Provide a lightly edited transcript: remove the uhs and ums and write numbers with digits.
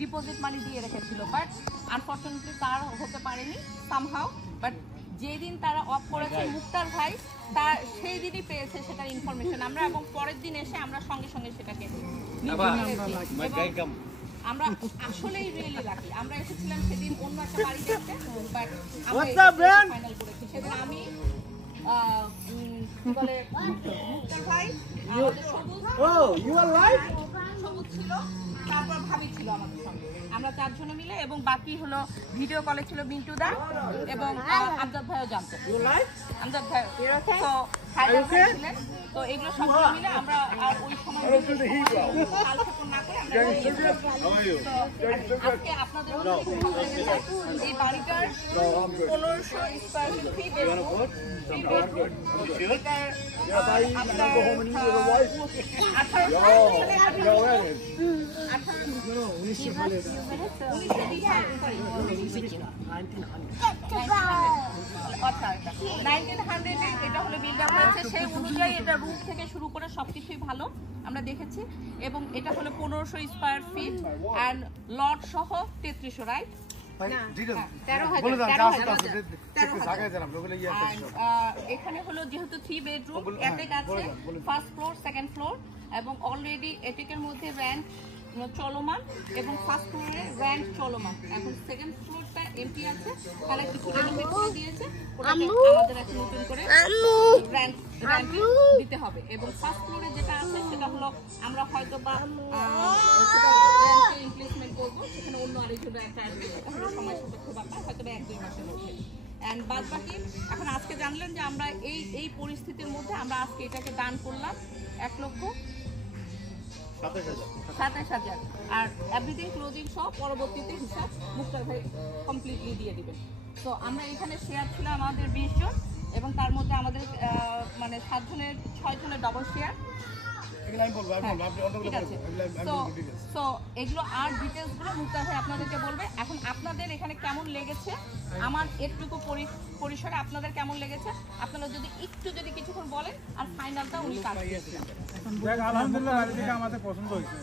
Deposit মানি দিয়ে রেখেছিল, but unfortunately তার হতে পারেনি সামহাও। বাট যেদিন তারা অফ করেছে মুক্তার ভাই তার সেই দিনই পেয়েছে সেটার ইনফরমেশন আমরা, এবং পরের দিন এসে আমরা সঙ্গে সঙ্গে সেটাকে আমরা আসলেই রিয়েলি লাকি। আমরা এসেছিলাম সেদিন অন্য একটা বাড়ি দেখতে, বাট আমরা ফাইনাল করেছি সেদিন। আমি কি বলে মুক্তার ভাই, সবুজ ছিল, তারপর ভাবি ছিল আমাদের সঙ্গে, আমরা চারজনে মিলে, এবং বাকি হলো ভিডিও কলে ছিল মিন্টু দা এবং আমজাদ ভাইও জানতো। আমজাদ ভাই তো ছিলেন, তো এগুলো সব মিলে আমরা আর ওই সময় কালক্ষেপণ না করে আমরা আজকে আপনাদের এই বাড়িটার 1500 স্কয়ার ফিট এটা হলো বিল্ড আপ হয়েছে, সেই অনুযায়ী এটা রুট থেকে শুরু করে সবকিছুই ভালো আমরা দেখেছি। এবং এটা হলো 1500 স্কয়ার ফিট অ্যান্ড লট সহ 3300, রাইট? এখানে হলো যেহেতু 3 বেডরুম, অ্যাটেক আছে, ফার্স্ট ফ্লোর, সেকেন্ড ফ্লোর, এবং অলরেডি অ্যাটেকের মধ্যে রেন্ট চলমান এবং ফার্স্ট ফ্লোরে রেন্ট চলমান। এখন সেকেন্ড ফ্লোরটা এমটি আছে, তারা কিছু রেনোভেট করে দিয়েছে, ওটাকে আমাদের এখন নতুন করে রেন্ট দিতে হবে। এবং ফার্স্ট ফ্লোরে যেটা আছে সেটা হলো আমরা হয়তো বা সেটা রেন্টে ইমপ্লেসমেন্ট করবো, সেখানে অন্য আরেকজনের একটা আসবে, তাহলে সময় সাপেক্ষ ব্যাপার, হয়তো বা 1-2 মাসের মধ্যে। অ্যান্ড বাদ বাকি এখন আজকে জানলেন যে আমরা এই পরিস্থিতির মধ্যে আমরা আজকে এটাকে দান করলাম 1,27,000, আর এভরিথিং ক্লোজিং সহ পরবর্তীতে হিসাব মুক্তার ভাই কমপ্লিটলি দিয়ে দিবেন। তো আমরা এখানে শেয়ার ছিলাম আমাদের 20 জন, এবং তার মধ্যে আমাদের মানে 7 জনের 6 জনের ডবল শেয়ার। ঠিক আছে, তো এগুলো আর ডিটেলসগুলো মুক্তার ভাই আপনাদেরকে বলবে। এখন আপনাদের এখানে কেমন লেগেছে, আমার এটুকু পরিসরে আপনাদের কেমন লেগেছে, আপনারা যদি একটু কিছুক্ষণ বলেন, আর ফাইনালটা উনি কাজ দিয়েছেন। আলহামদুলিল্লাহ আমাদের পছন্দ হয়েছে।